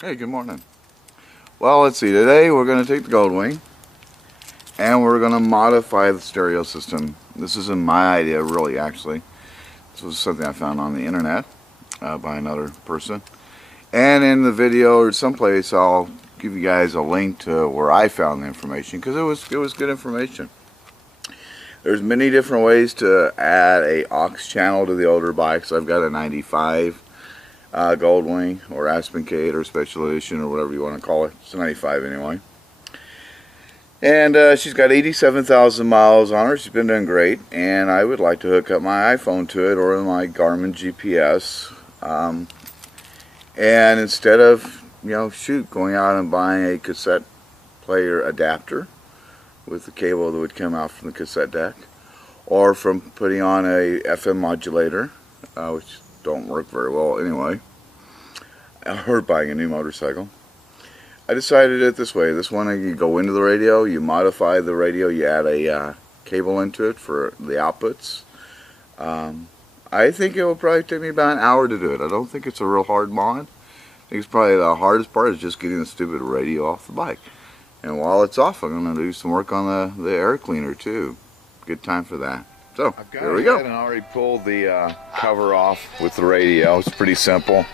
Hey, good morning. Well, let's see. Today we're going to take the Goldwing and we're going to modify the stereo system. This isn't my idea, really, actually. This was something I found on the internet by another person. And in the video or someplace, I'll give you guys a link to where I found the information because it was good information. There's many different ways to add a aux channel to the older bikes. I've got a 95 Goldwing or Aspencade or Special Edition or whatever you want to call it. It's a 95 anyway. And she's got 87,000 miles on her. She's been doing great. And I would like to hook up my iPhone to it or my Garmin GPS. And instead of, going out and buying a cassette player adapter with the cable that would come out from the cassette deck, or from putting on a FM modulator, which don't work very well anyway, or buying a new motorcycle, I decided it this way. This one, you go into the radio, you modify the radio, you add a cable into it for the outputs. I think it will probably take me about an hour to do it. I don't think it's a real hard mod. I think it's probably the hardest part is just getting the stupid radio off the bike. And while it's off, I'm going to do some work on the air cleaner too. Good time for that. So, here we go. I've already pulled the cover off with the radio. It's pretty simple.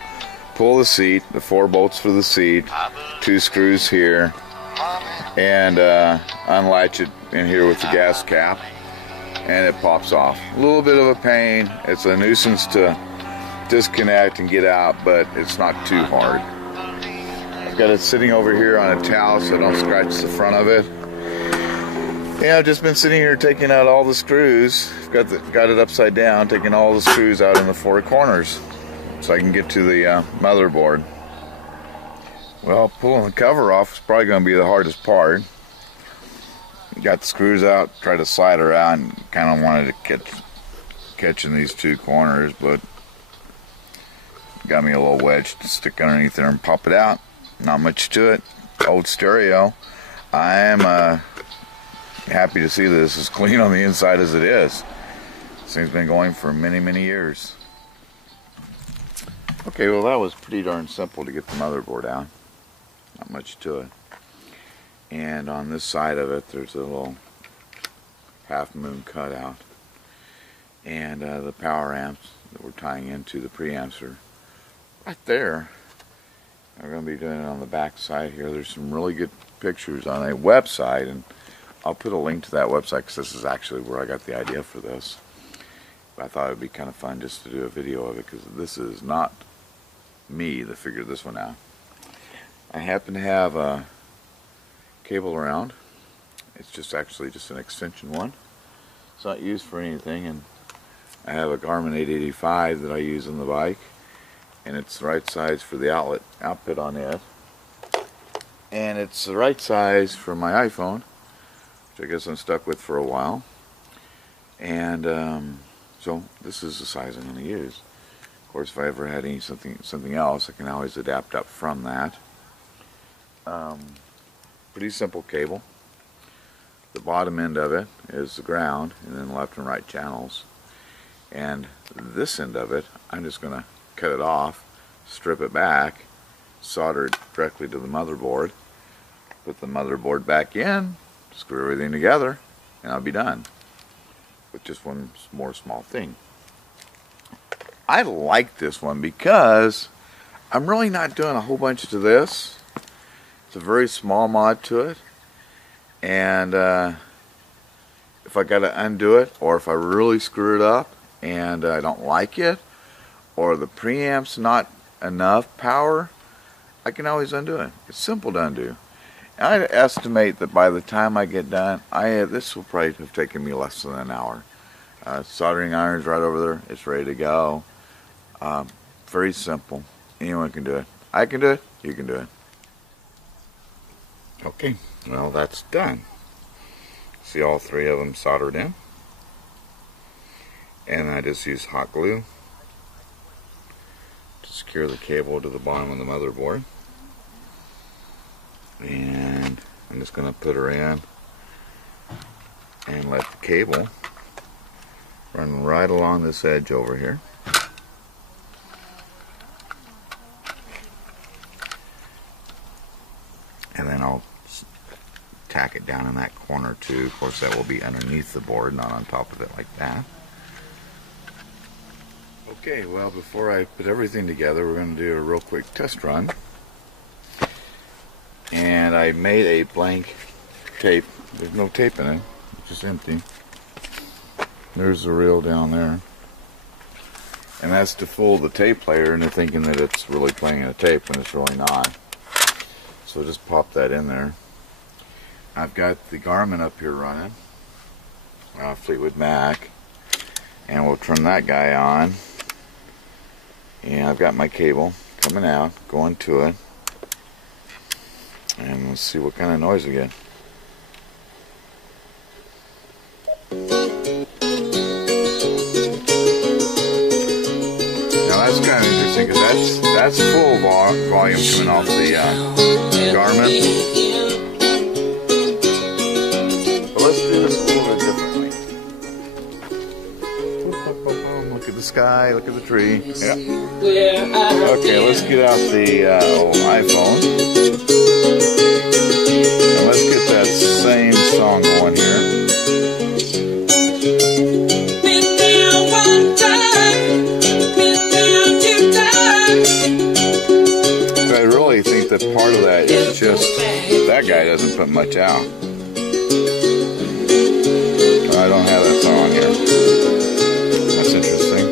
Pull the seat, the 4 bolts for the seat, 2 screws here, and unlatch it in here with the gas cap, and it pops off. A little bit of a pain. It's a nuisance to disconnect and get out, but it's not too hard. I've got it sitting over here on a towel so I don't scratch the front of it. Yeah, I've just been sitting here taking out all the screws. I've got it upside down, taking all the screws out in the 4 corners so I can get to the motherboard. Well, pulling the cover off is probably going to be the hardest part. Got the screws out, tried to slide her out, and kind of wanted to catch in these 2 corners, but got me a little wedge to stick underneath there and pop it out. Not much to it. Old stereo. I am happy to see this as clean on the inside as it is. This thing's been going for many, many years. Okay, well that was pretty darn simple to get the motherboard out. Not much to it. And on this side of it, there's a little half moon cutout. And the power amps that we're tying into the preamps are right there. I'm going to be doing it on the back side here. There's some really good pictures on a website, and I'll put a link to that website because this is actually where I got the idea for this. I thought it would be kind of fun just to do a video of it because this is not me that figured this one out. I happen to have a cable around. It's just actually just an extension one. It's not used for anything, and I have a Garmin 885 that I use on the bike. And it's the right size for the output on it. And it's the right size for my iPhone, which I guess I'm stuck with for a while. And so this is the size I'm going to use. Of course, if I ever had something else, I can always adapt up from that. Pretty simple cable. The bottom end of it is the ground, and then left and right channels. And this end of it, I'm just going to cut it off, strip it back, solder it directly to the motherboard, put the motherboard back in, screw everything together, and I'll be done with just one more small thing. I like this one because I'm really not doing a whole bunch to this. It's a very small mod to it, and if I got to undo it, or if I really screw it up and I don't like it, or the preamp's not enough power, I can always undo it. It's simple to undo. And I estimate that by the time I get done, this will probably have taken me less than an hour. Soldering iron's right over there. It's ready to go. Very simple. Anyone can do it. I can do it. You can do it. Okay, well that's done. See all 3 of them soldered in. And I just use hot glue to secure the cable to the bottom of the motherboard. And I'm just going to put her in and let the cable run right along this edge over here. And then I'll tack it down in that corner too. Of course, that will be underneath the board, not on top of it like that. Okay, well, before I put everything together, we're going to do a real quick test run. And I made a blank tape. There's no tape in it, it's just empty. There's the reel down there. And that's to fool the tape player into thinking that it's really playing a tape when it's really not. So just pop that in there. I've got the Garmin up here running, Fleetwood Mac, and we'll turn that guy on. And I've got my cable coming out, going to it, and let's see what kind of noise we get. Now that's kind of interesting because that's full volume coming off the Garmin. Let's do this a little bit differently. Look at the sky, look at the tree. Yep. Okay, let's get out the iPhone. And let's get that same song going here. I really think that part of that is just that guy doesn't put much out. I don't have that song here. That's interesting.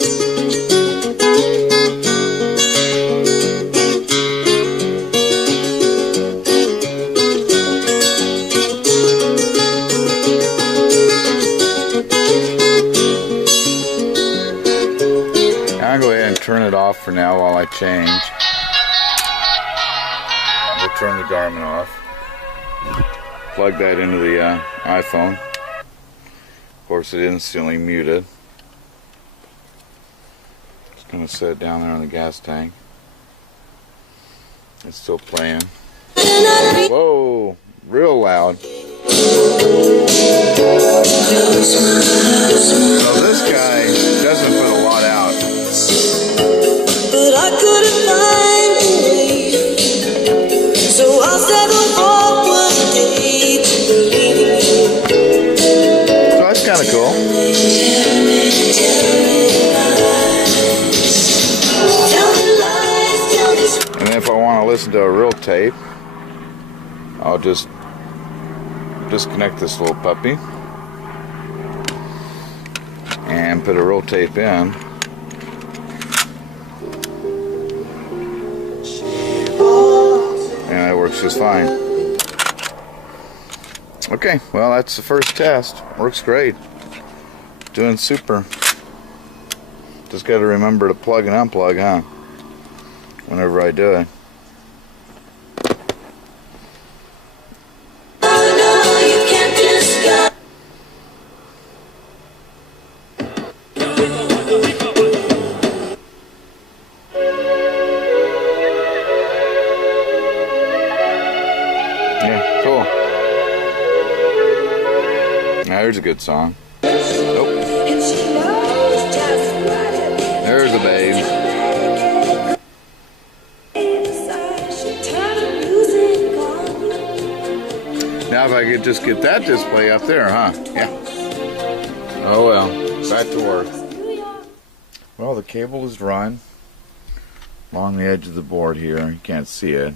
I'll go ahead and turn it off for now while I change. We'll turn the Garmin off. Plug that into the iPhone. Of course, it is instantly muted. Just going to set it down there on the gas tank. It's still playing. Whoa, real loud. So this guy doesn't put a lot out. But I couldn't find a way, so I'll settle for one day to believe in you. So that's kind of cool. And then if I want to listen to a real tape, I'll just disconnect this little puppy and put a real tape in. And it works just fine. Okay, well, that's the first test. Works great. Doing super. Just got to remember to plug and unplug, huh? Whenever I do it. Yeah, cool. There's a good song. Nope. There's a babe. Now if I could just get that display up there, huh? Yeah. Oh well, back to work. Well, the cable is run along the edge of the board here. You can't see it.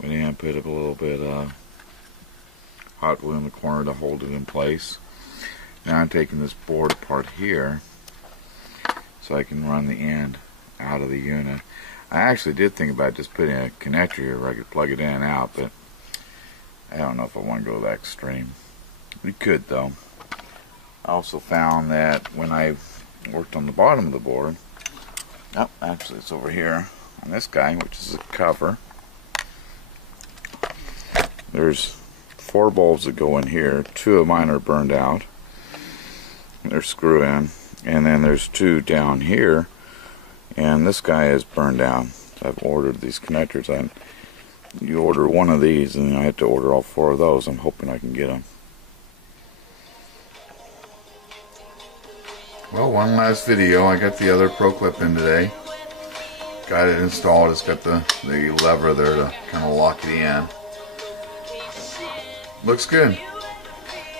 But yeah, I put up a little bit hot glue in the corner to hold it in place. Now I'm taking this board apart here so I can run the end out of the unit. I actually did think about just putting a connector here where I could plug it in and out, but I don't know if I want to go that extreme. We could though. I also found that when I worked on the bottom of the board, oh, actually it's over here on this guy, which is a cover. There's 4 bulbs that go in here. 2 of mine are burned out. They're screw in. And then there's 2 down here. And this guy is burned out. I've ordered these connectors. You order one of these and I have to order all 4 of those. I'm hoping I can get them. Well, one last video. I got the other Pro Clip in today. Got it installed. It's got the lever there to kind of lock it in. looks good.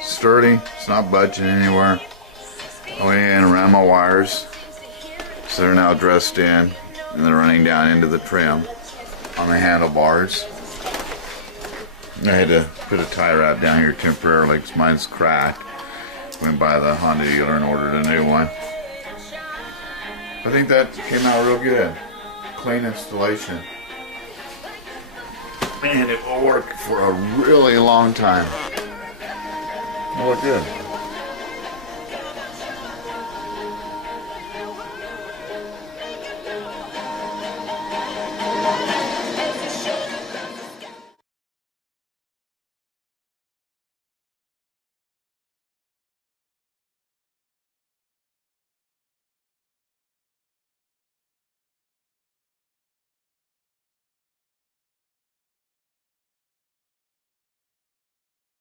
Sturdy, it's not budging anywhere. I went in around my wires, so they're now dressed in, and they're running down into the trim on the handlebars. I had to put a tie rod down here temporarily because mine's cracked. Went by the Honda dealer and ordered a new one. I think that came out real good. Clean installation. And it will work for a really long time. It'll look good.